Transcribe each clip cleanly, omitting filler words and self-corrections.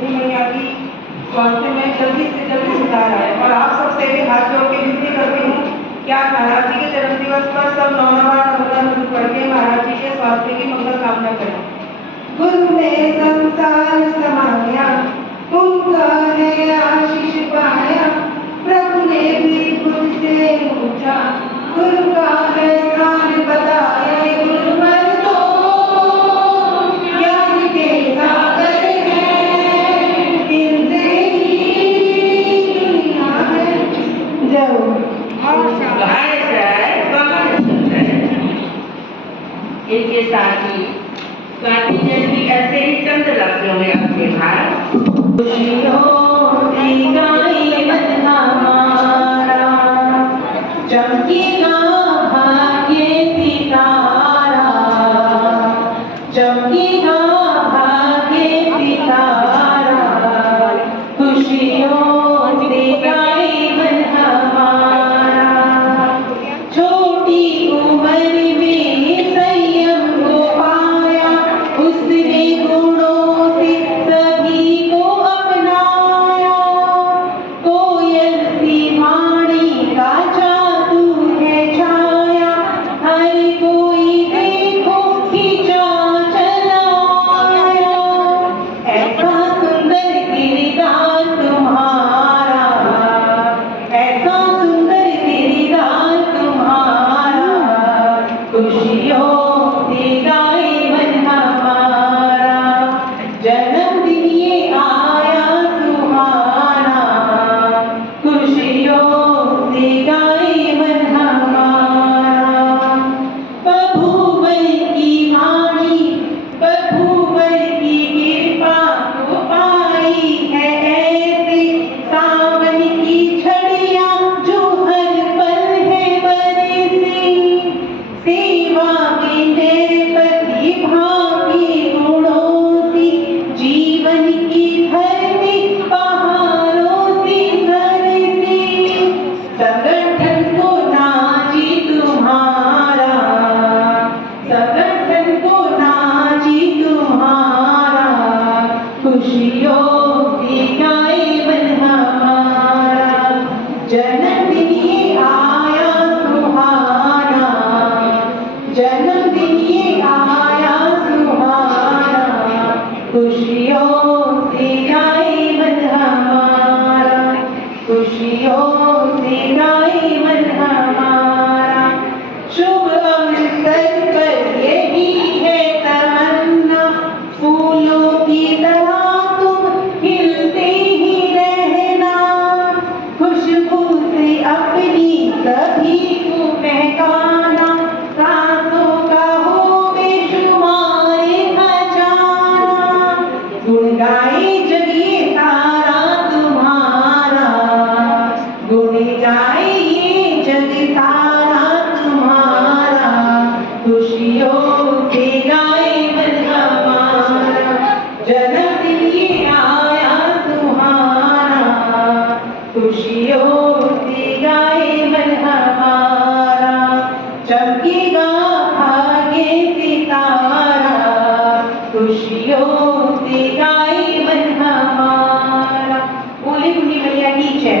बुद्धि मैया की स्वास्थ्य में जल्दी से जल्दी सुधार आए। और आप सबसे भी हाथ जोड़ के विनती करती हूँ कि आप महाराज जी के जन्म दिवस पर सब 9 बार पढ़ के महाराज जी के स्वास्थ्य की मंगल कामना करें। गुरु ने संसार समाया, उनका है आशीष पाया, प्रभु ने भी खुद से पूछा, गुरु का है स्थान बताया। गुरु मर तो ज्ञान के सागर है, इनसे ही दुनिया है। इनके साथ ही गांधी जयंती ऐसे ही चंद लफ्जों में अपने भाई खुशियों से गाए मन हमारा, चमकेगा भाग्य सितारा, चमकेगा भाग्य सितारा। खुशियों से गाए मन हमारा, छोटी उम्र में संयम को पाया, उसने गुणों से सभी को अपनाया। कोयल सी वाणी का जादू है छाया, हर कोई देखो खींचा चला आया। ऐसा सुंदर किरदार तुम्हारा, ऐसा सुंदर किरदार तुम्हारा। खुशियों से गाए मन हमारा, जन्मदिन ये आया सुहाना। खुशियों से गाए मन हमारा। बभूवर की वाणी, बभूवर की कृपा को पाई है ऐसी, सावन की छड़ियां जो हर पल है बरसी। सेवा विनय प्रतिभा के गुणों से जीवन की धरती पहाड़ों से बरसी। संगठन को नाजी तुम्हारा, संगठन को नाजी तुम्हारा। खुशियों से गाए मन हमारा, जन्मदिन ये आया सुहाना, जन्मदिन ये आया सुहाना। खुशियों से गाए मन हमारा, खुशियों से गाए मन हमारा। शुभ अवसर पर यही है तमन्ना, फूलों की तरह तुम खिलते ही रहना। खुशबू से अपनी सभी को महकाना, सांसों का हो बेशुमार खजाना। गुण गाए जग ये सारा तुम्हारा, गुण गाए ये जग सारा तुम्हारा। खुशियों से गाए मन हमारा, जन्मदिन ये आया सुहाना। खुशियों से गाए मन हमारा, चमकेगा भाग्य सितारा। खुशियों से गाए मन हमारा। बोले बुढ़ी मैया की जय।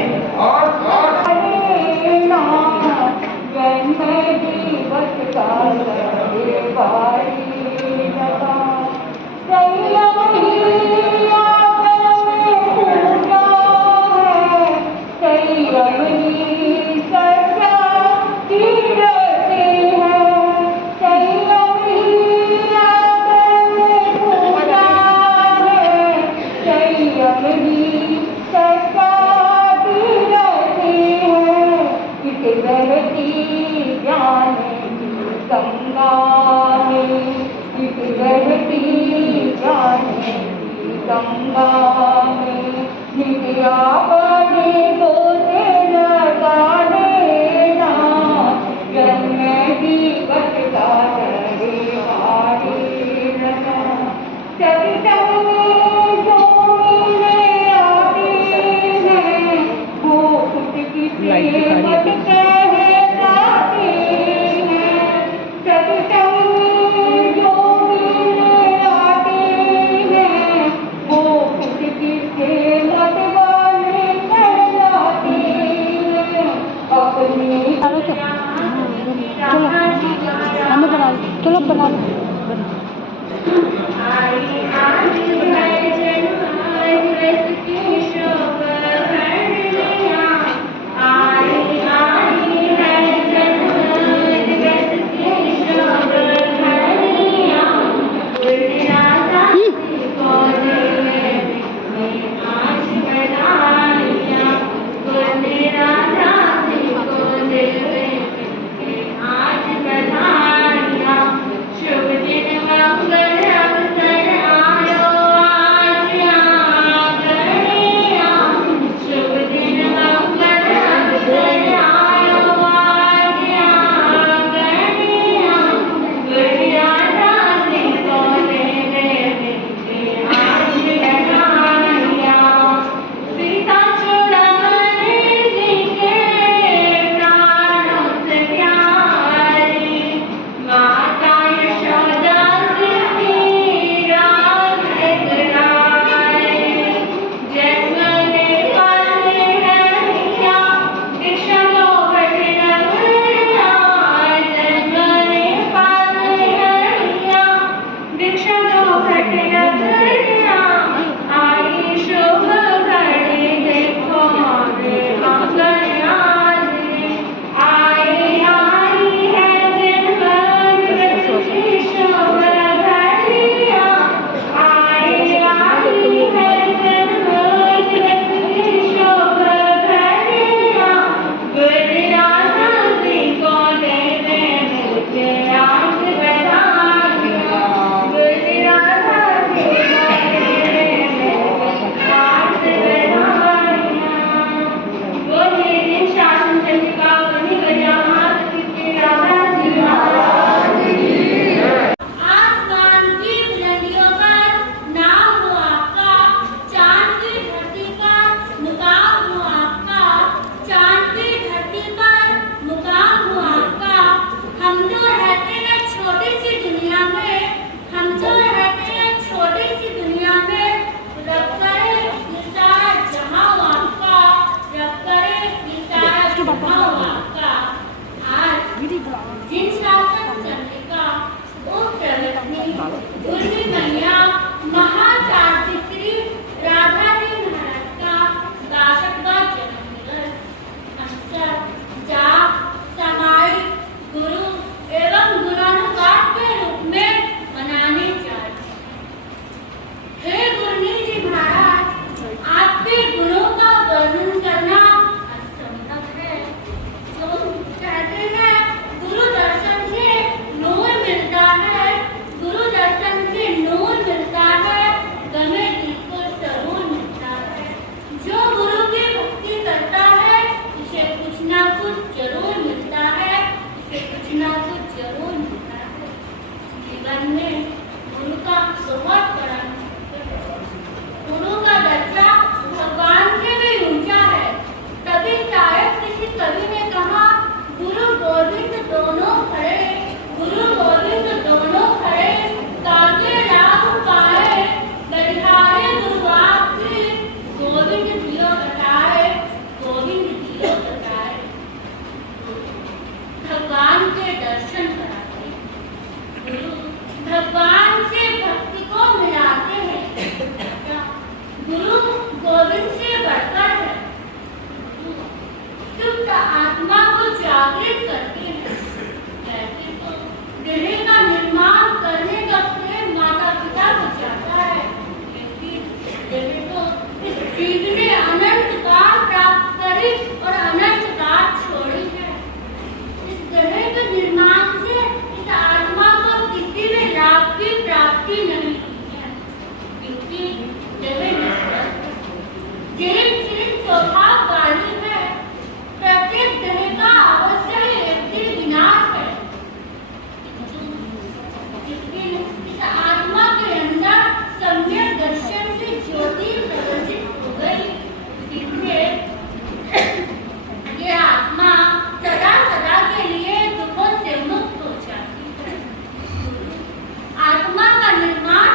आत्मा का निर्माण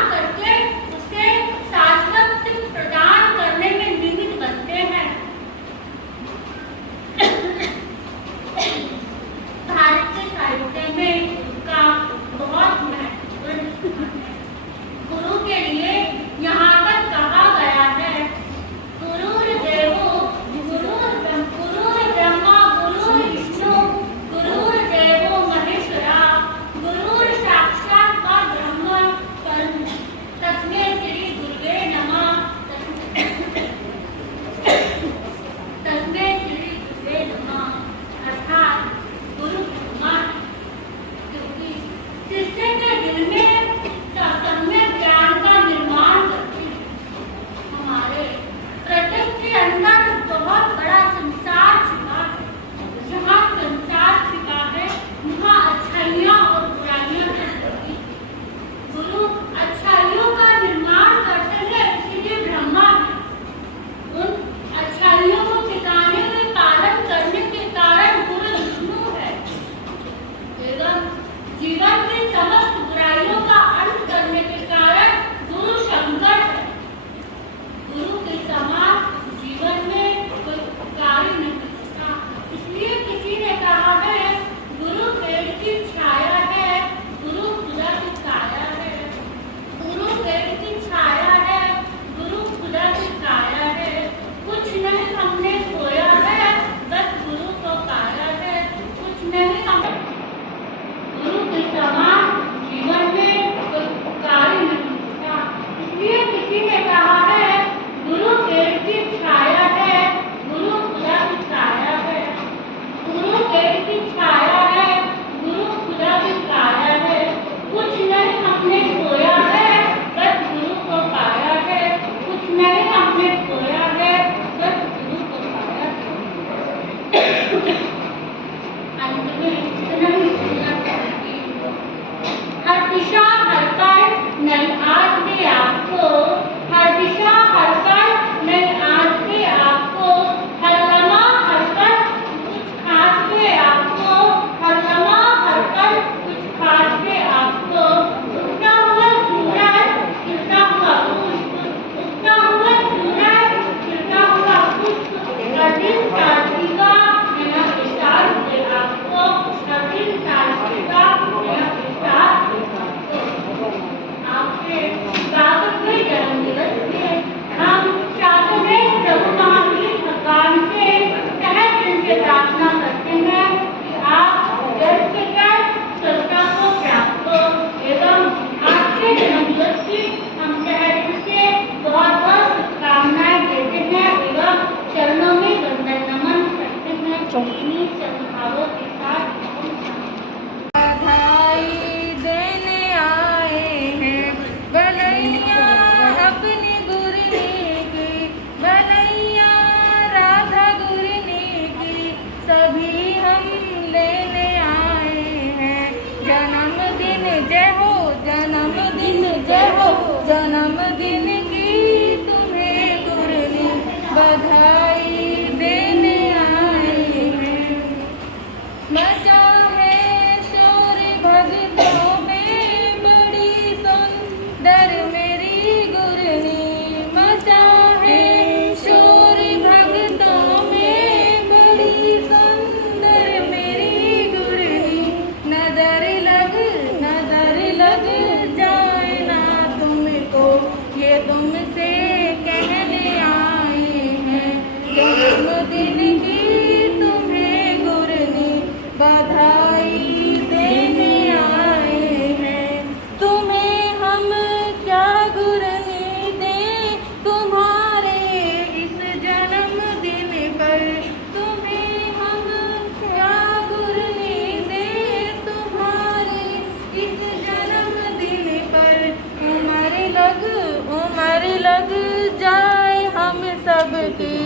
लग जाए हम सबकी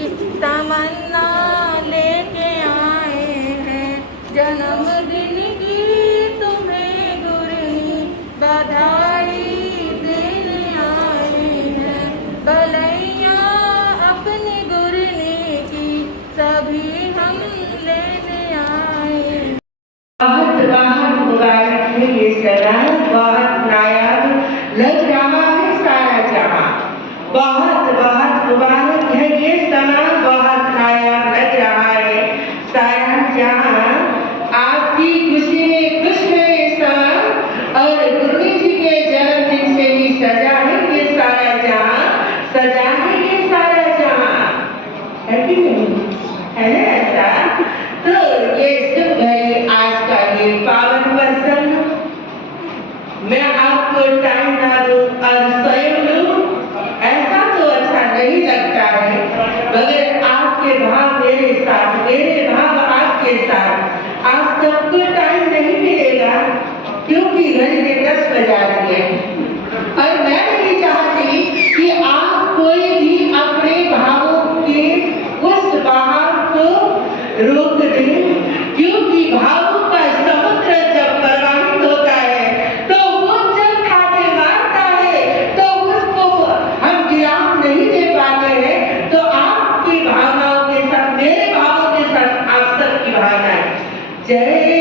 तमन्ना लेके आए हैं। जन्मदिन की तुम्हें गुरनी बधाई देने आए हैं। भलैया अपनी गुरनी की सभी हम लेने आए हैं। बहुत बहुत मुबारक है ये सलाह, बहुत नायाब लग रहा है सारा जहां। बहुत बहुत मुबारक है ये सलाह, बहुत नायाब लग रहा है सारा जहां। आपकी खुशी में खुश है ये समा, और गुरु जी के जन्मदिन से ही सजा है ये सारा जहां, सजा है ये सारा जहां, है कि नहीं? है ना ऐसा? तो ये सुख भरी आज का ये पावन प्रसंग, मैं आपको टाइम ना दूं और स्वयं लूं, ऐसा तो अच्छा नहीं लगता है। मगर आपके भाव मेरे साथ, मेरे भाव आपके साथ, आप सबको टाइम नहीं मिलेगा क्योंकि घड़ी ने 10 बजा दिए। और मैं नहीं चाहती कि आप कोई भी अपने भावों के उस बहाव को रोक दें, क्योंकि भावों का समुद्र जब प्रवाहित होता है तो वो जब खाने मारता है तो उसको हम विराम नहीं दे पाते हैं। तो आपकी भावनाओं के साथ, मेरे भावों के साथ आप सबकी भावनाएं जय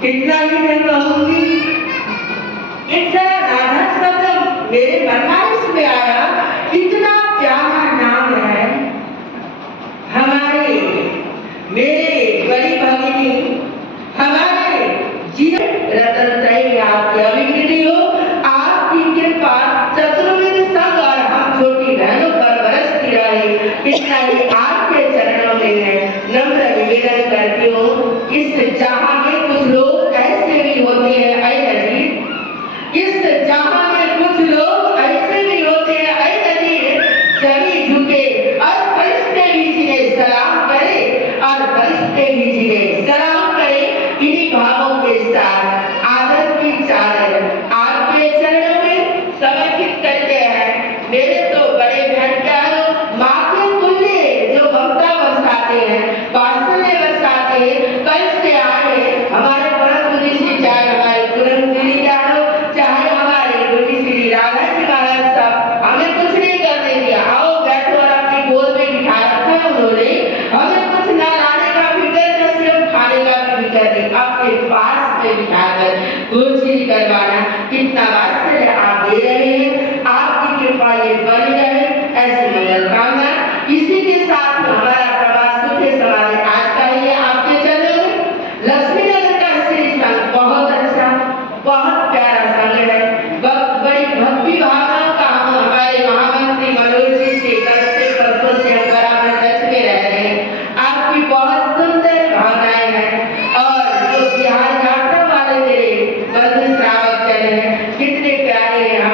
कितना ही मैं कहूंगी, इतना राधा शब्द मेरे फरमाइश में आया, कितना प्यारा नाम है हमारे, मेरे बड़ी भगिनी, हमारे जीवन रतन त्रय आपकी अभिवृद्धि हो, आपकी कृपा चतुर्विध संग और हम छोटी बहनों पर बरसती रहे। कितना ही आपके चरणों में है नम्र निवेदन करती हूँ। इस जहां में कुछ लोग ऐसे भी होते हैं, ऐ नदी, इस जहां में कुछ लोग ऐसे भी होते हैं, ऐ नदी, सभी झुके और फरिश्ते भी जिन्हें सलाम करे, और फरिश्ते भी जिन्हें सलाम करे। इन्हीं भावों के साथ आदर की चादर आपके चरणों में समर्पित करते हैं। मेरे तो बड़े बहन प्यारों, माँ के तुल्य जो ममता बरसाते हैं, वात्सल्य बरसाते हैं, कल से आए हमारे परम गुरु श्री, चाहे हमारे पूरन गिरी जानो, चाहे हमारे गुरु श्री राधा जी महाराज साहब, हमें कुछ नहीं करने दिया। आओ बैठो, और अपनी गोद में बिठा रखा है उन्होंने, हमें कुछ ना लाने का फिक्र न, सिर्फ खाने का भी फिक्र नहीं, अपने पास में बिठाकर गोचरी करवाना। कितना वात्सल्य आप दे रहे हैं, आपकी कृपा ये बनी रहे, ऐसी मंगल कामना। इसी के साथ हमारा प्रवास सुखे समाधि आज का ये आपके चरणों में। लक्ष्मी नगर का श्री संघ बहुत अच्छा, बहुत प्यारा संघ है, बड़ी भक्ति भावनाओं का हम हमारे महामंत्री मनोज जी से कल से परसों से हम बराबर टच में रह रहे हैं। आपकी बहुत सुंदर भावनाएं हैं, और जो बिहार यात्रा वाले मेरे बंधु श्रावक जन हैं, कितने प्यारे हैं।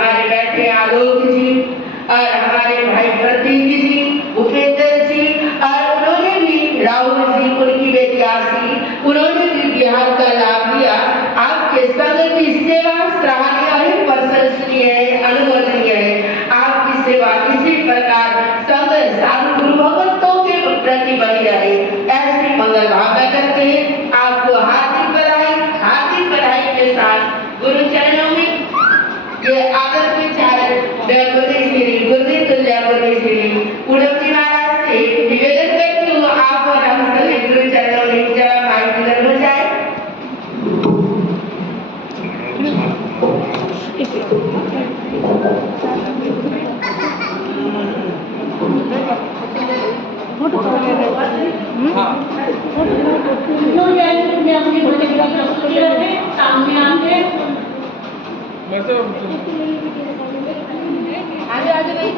उनकी सेवा सराहनीय और प्रशंसनीय है, अनुमोदनीय है। आपकी सेवा इसी प्रकार संत साधु गुरु भक्तों के प्रति बनी रहे, ऐसी मंगल भावना करते हैं। आपको हार्दिक बधाई के साथ गुरु चरणों में ये आदर के चाहे गुरुदेव तुल्य गुरुदेव पूरब जी महाराज से निवेदन करती हूँ, आप और हम सभी गुरु चरणों में जरा माइक मिलन हो जाए। सामने आके आगे नहीं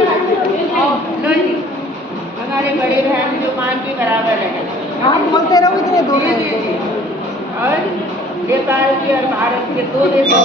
हमारे बड़े बहन जो मां के बराबर है। आप बोलते रहो इतने दो और नेपाल की और भारत के दो देशों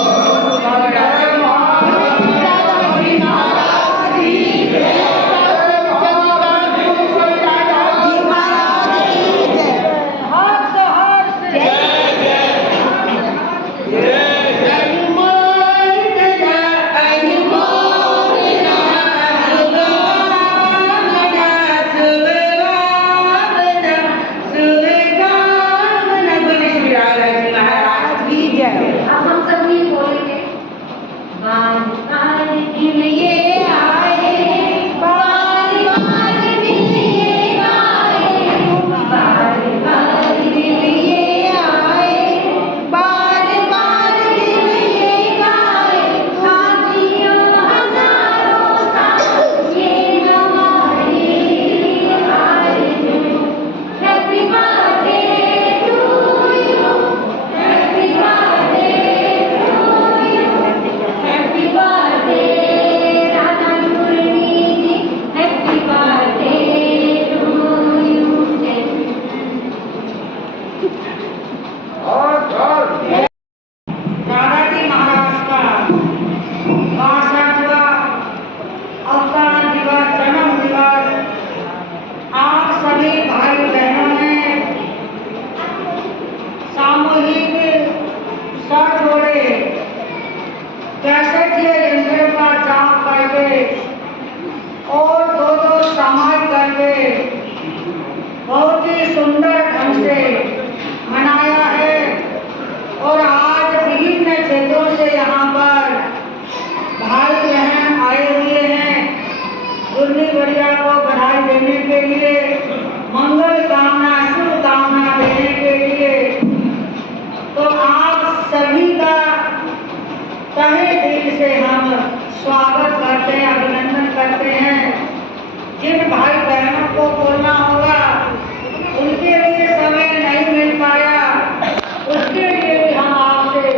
बहुत ही सुंदर ढंग से मनाया है। और आज विभिन्न क्षेत्रों से यहाँ पर भाई बहन आए हुए हैं गुरनी बढ़िया को बधाई देने के लिए, मंगल कामना शुभ कामना देने के लिए। तो आप सभी का तहे दिल से हम स्वागत करते हैं, अभिनंदन करते हैं। जिन भाई बहनों को बोलना होगा उनके लिए समय नहीं मिल पाया, उसके लिए भी हम आपसे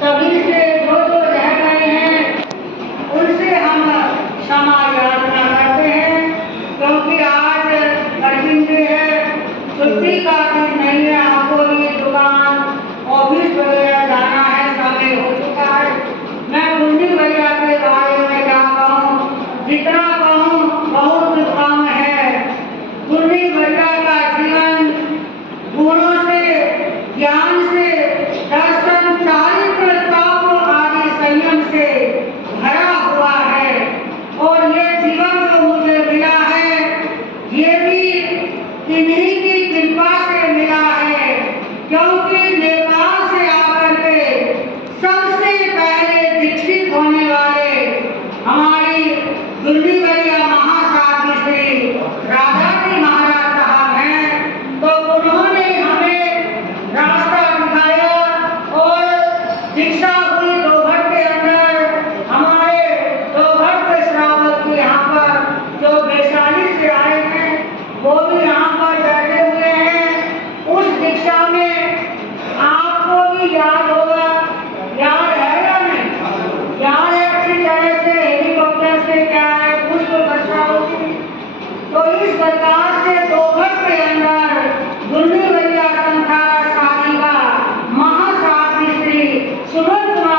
सभी से जो रह गए हैं उनसे हम क्षमा याचना करते हैं, क्योंकि आज अर्जुन डे है, छुट्टी का दिन नहीं है, आपको भी दुकान ऑफिस वगैरह जाना है, समय हो चुका है। मैं गुंडी भैया के बारे में क्या कहूँ, जितना कहूँ बहुत कम है। गुरनी भैया का जीवन गुणों से, ज्ञान से, दर्शन, चारित्र, तप आदि संयम से भरा हुआ है। और ये जीवन जो मुझे मिला है ये भी इन्हीं की कृपा से मिला है, क्योंकि नेपाल से आकर के सबसे पहले दीक्षित होने वाले हमारी गुरनी भैया महासाध्वी श्री राधा जी महाराज साहब हैं। तो उन्होंने हमें रास्ता दिखाया और दीक्षा हुई दोघट के अंदर। हमारे दोघट के श्रावक के यहाँ पर जो वैशाली से आए हैं वो भी यहाँ पर बैठे हुए हैं। उस दीक्षा में आपको भी याद होगा, याद है या नहीं? याद है अच्छी तरह से, हेलीकॉप्टर से क्या है पुष्प वर्षा होती। तो इस प्रकार से दोघट के अंदर गुरनी भैया संथारा शादी का महासाध्वी श्री सुमन कुमार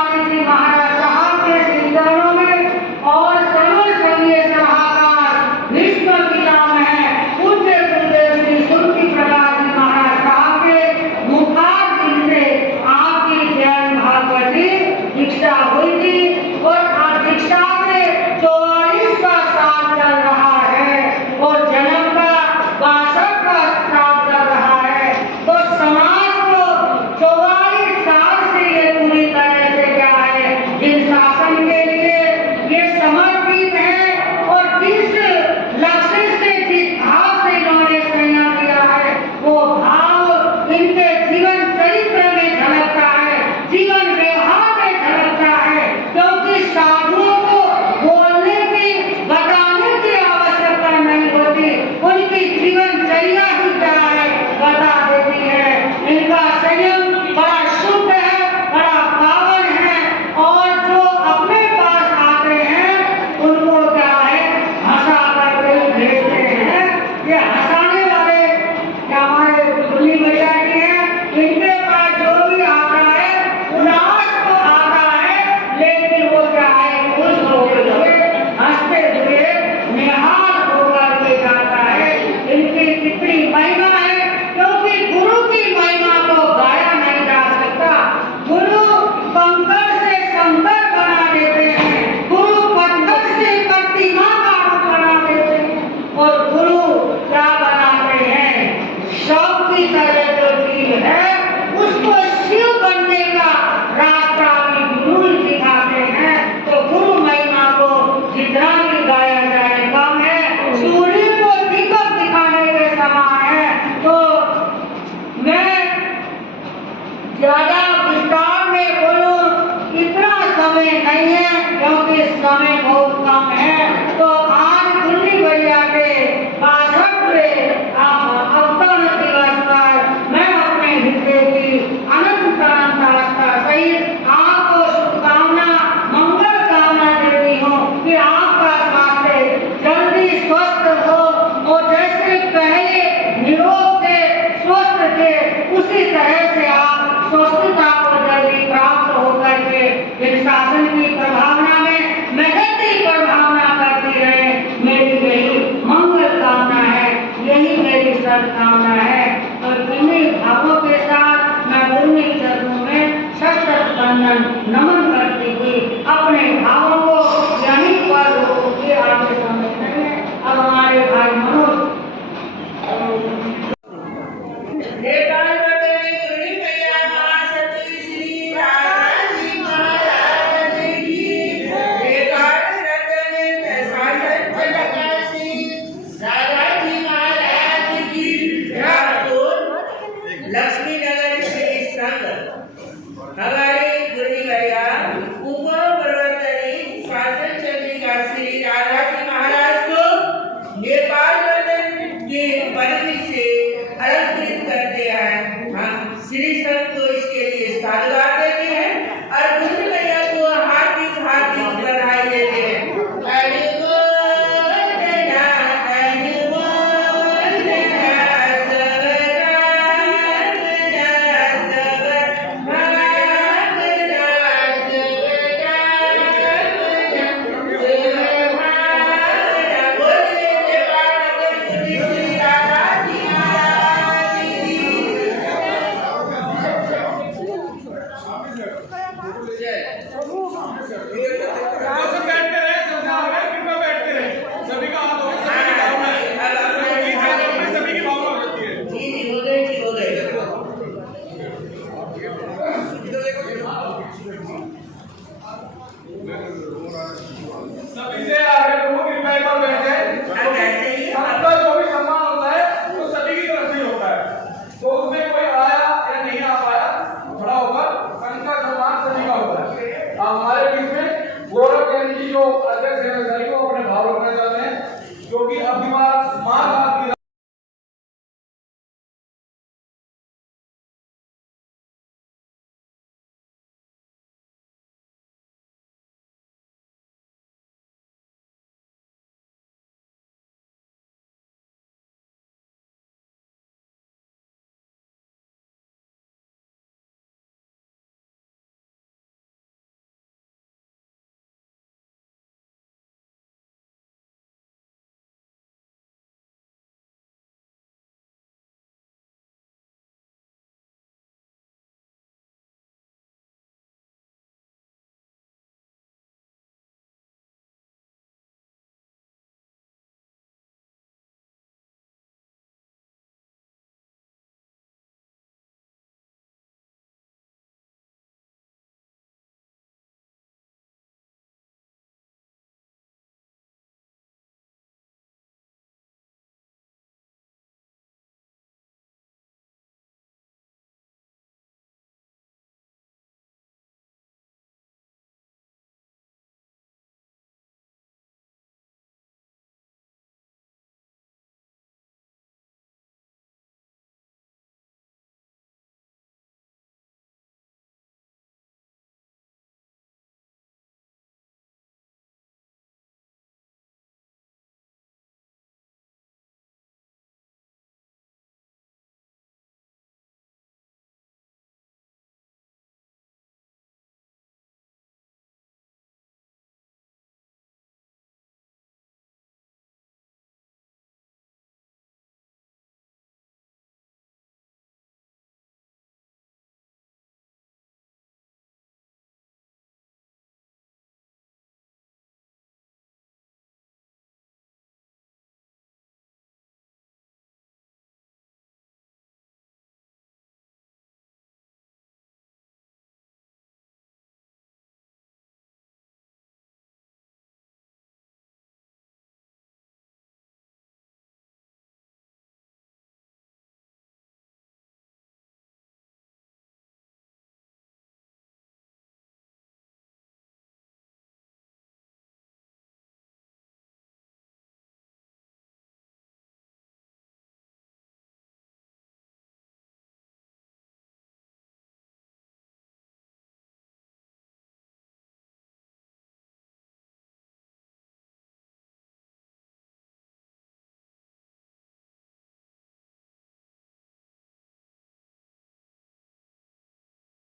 समय बहुत कम है, तो आज गुंडी भैया के 62वें अवतरण दिवस पर मैं अपने हृदय की अनंत अनंत आस्था सहित आपको शुभकामना मंगल कामना देती हूँ कि आपका स्वास्थ्य जल्दी स्वस्थ हो और जैसे पहले निरोग थे, स्वस्थ थे, उसी तरह से आप स्वस्थता को जल्दी प्राप्त होकर के इस शासन की प्रभावना में मेहनती प्रभावना करती रहे। मेरी यही मंगल कामना है, यही मेरी सद्कामना है। और इन्हीं भावों के साथ मैं गुरु चरणों में शत वंदन नमन करती हुई अपने भावों को यहीं पर रोक के आगे समझते हैं। अब हमारे भाई मनोज लक्ष्मी नगर श्री संघ हमारे गुरु भैया ऊपर पर्वतनी शासन चंद्रिका श्री राधा जी महाराज को नेपाल की पदवी से अलंकृत करते हैं। हम श्री संघ को इसके लिए साधुवाद देते हैं और गुरु भैया को हार्दिक हार्दिक बधाई देते हैं। सभी से आगे लोगों की कृपा पर बैठे सबका जो भी सम्मान होता है वो सभी की तरफ से होता है। तो उसमें कोई आया या नहीं आ पाया, खड़ा होकर संघ का सम्मान सभी का होता है। हमारे बीच में गौरव जैन जी जो अध्यक्ष है को अपने भाव रखना चाहते हैं, जो कि अब